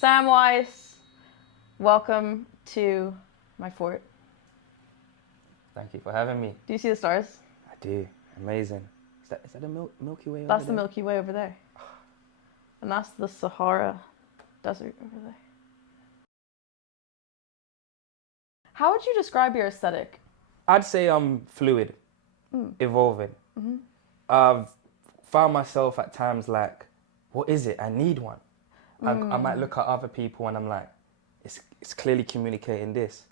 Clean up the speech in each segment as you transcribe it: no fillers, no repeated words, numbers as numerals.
Samwise, welcome to my fort. Thank you for having me. Do you see the stars? I do. Amazing. Is that the Milky Way over That's there? the Milky Way over there. And that's the Sahara Desert over there. How would you describe your aesthetic? I'd say I'm fluid, evolving. Mm-hmm. I've found myself at times like, what is it? I need one. I might look at other people and I'm like, it's clearly communicating this.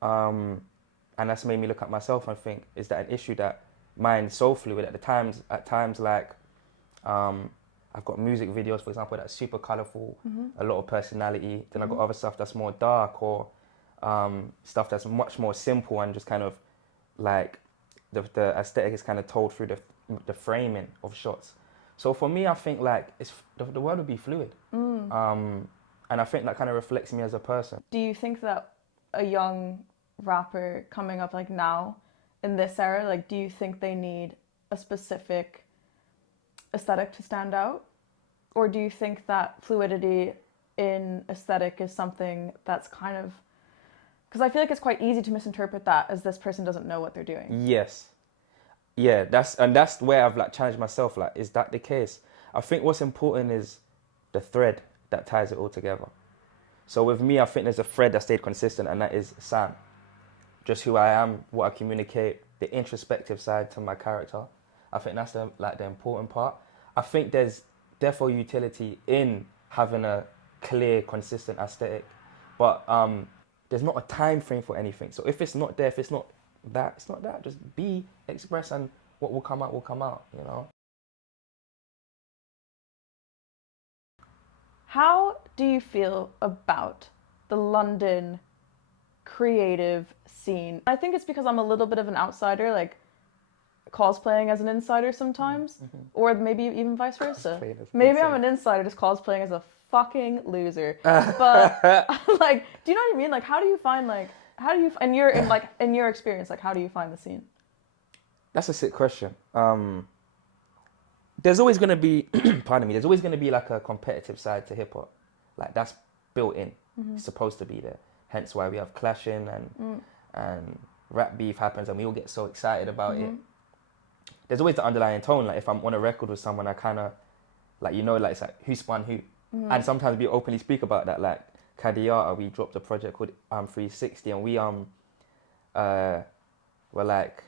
And that's made me look at myself and think, is that an issue that mine's so fluid at times like, I've got music videos, for example, that's super colorful, a lot of personality. Then I've got other stuff that's more dark or stuff that's much more simple and just kind of like the aesthetic is kind of told through the framing of shots. So for me, I think like the word would be fluid. And I think that kind of reflects me as a person. Do you think that a young rapper coming up like now in this era, like do you think they need a specific aesthetic to stand out? Or do you think that fluidity in aesthetic is something that's kind of, because I feel like it's quite easy to misinterpret that as this person doesn't know what they're doing. Yes. Yeah, that's where I've like challenged myself, like, is that the case? I think what's important is the thread that ties it all together. So with me, I think there's a thread that stayed consistent, and that is Sam. Just who I am, what I communicate, the introspective side to my character. I think that's the important part. I think there's therefore utility in having a clear, consistent aesthetic, but there's not a time frame for anything. So if it's not there, if it's not that, it's not that. Just be, express, and what will come out will come out, you know? How do you feel about the London creative scene? I think it's because I'm a little bit of an outsider, like cosplaying as an insider sometimes, or maybe even vice versa. Maybe I'm an insider just cosplaying as a fucking loser. But like, do you know what I mean? Like, how do you find in your experience, like how do you find the scene? That's a sick question. There's always going to be, pardon me, there's always going to be like a competitive side to hip hop. Like that's built in. It's supposed to be there. Hence why we have clashing and rap beef happens and we all get so excited about it. There's always the underlying tone. Like if I'm on a record with someone, I kind of, like, you know, like it's like who spun who. And sometimes we openly speak about that. Like Kadiyata, we dropped a project called 360 and we were like,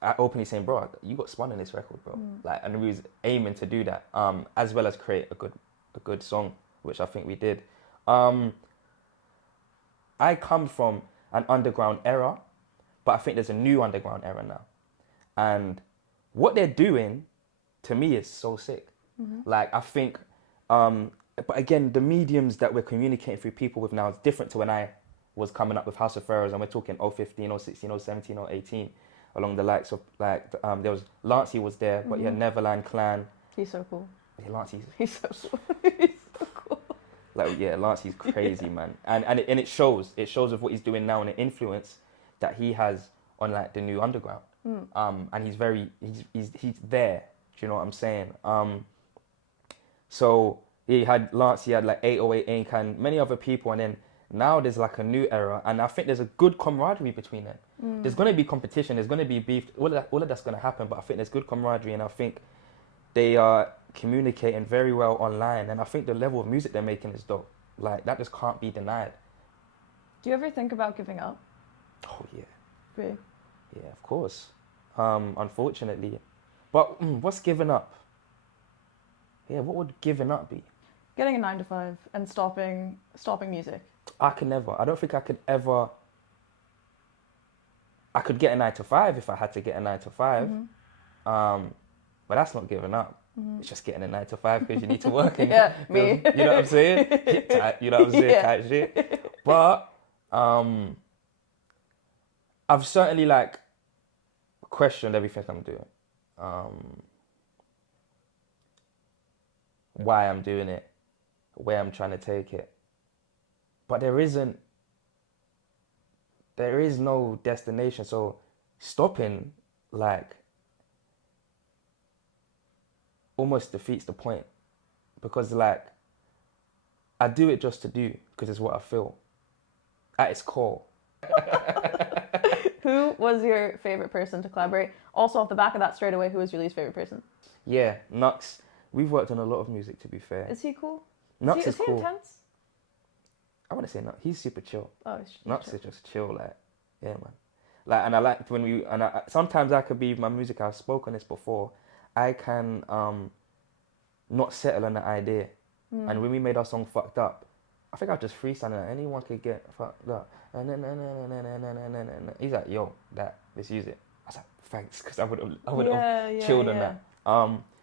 I openly saying, bro, you got spun in this record, bro. Like, and we was aiming to do that, as well as create a good song, which I think we did. I come from an underground era, but I think there's a new underground era now, and what they're doing, to me, is so sick. Like I think, but again, the mediums that we're communicating through people with now is different to when I was coming up with House of Pharaohs, and we're talking 015, 016, 017, 018. Along the likes of like there was Lancey was there, but yeah, Neverland Clan. He's so cool. Yeah, Lancey's He's so cool. He's so cool. like, yeah, Lancey's crazy, man, and it shows with what he's doing now and the influence that he has on like the new underground. And he's there. Do you know what I'm saying? So he had Lance, he had like 808 Inc. and many other people, and then now there's like a new era, and I think there's a good camaraderie between them. There's going to be competition, there's going to be beef, all of that's going to happen, but I think there's good camaraderie, and I think they are communicating very well online, and I think the level of music they're making is dope. Like, that just can't be denied. Do you ever think about giving up? Oh, yeah. Really? Yeah, of course. Unfortunately. But what's giving up? Yeah, what would giving up be? Getting a 9 to 5 and stopping music. I don't think I could ever. I could get a 9 to 5 if I had to get a 9 to 5. But that's not giving up. It's just getting a 9 to 5 because you need to work. And, Yeah, me. You know what I'm saying? You know what I'm saying? Yeah. Type shit. But I've certainly like questioned everything I'm doing. Why I'm doing it, where I'm trying to take it. But there is no destination. So stopping like almost defeats the point, because like I do it just to do because it's what I feel at its core. Who was your favorite person to collaborate? Also, off the back of that, straight away, who was your least favorite person? Yeah, Nux. We've worked on a lot of music, to be fair. Is he cool? Nux is is he cool. intense? I want to say Nux. He's super chill. Oh, Nux is just chill, like, yeah, man. Like, and I like when we, and sometimes I could be my music. I've spoken this before. I can not settle on the idea. And when we made our song "Fucked Up," I think I just freestyling that anyone could get fucked up. He's like, "Yo, let's use it." I was like, "Thanks," because I would have chilled on that.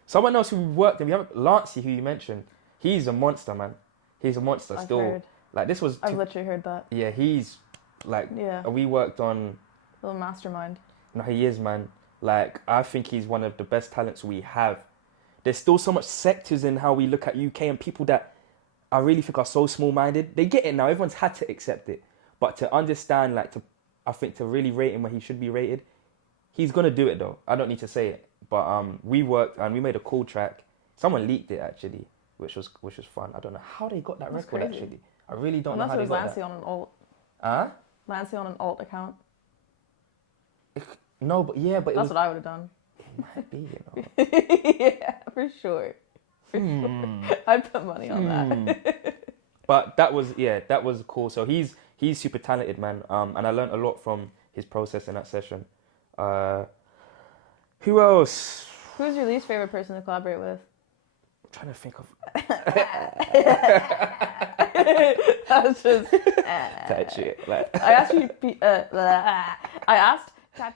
Someone else who worked, and we have Lancey, who you mentioned. He's a monster, man. He's a monster I've still. heard. Like this was. I've literally heard that. Yeah, he's like. Yeah. We worked on. Little mastermind. No, he is, man. Like I think he's one of the best talents we have. There's still so much sectors in how we look at UK and people that I really think are so small-minded. They get it now. Everyone's had to accept it. But to understand, like, I think to really rate him where he should be rated, he's going to do it, though. I don't need to say it. But we worked and we made a cool track. Someone leaked it, actually, which was fun. I don't know how they got that That's record, crazy. actually. I really don't know Unless how it they was got Lancey that. on an alt. Huh? Lancey on an alt account. No, but yeah, but That's what I would have done. might be, you know. Yeah, for sure. I'd put money on that. But that was cool. So he's super talented, man. And I learned a lot from his process in that session. Who else? Who's your least favorite person to collaborate with? I'm trying to think of. That's just. That shit. Like. I asked you. I asked ChatGPT.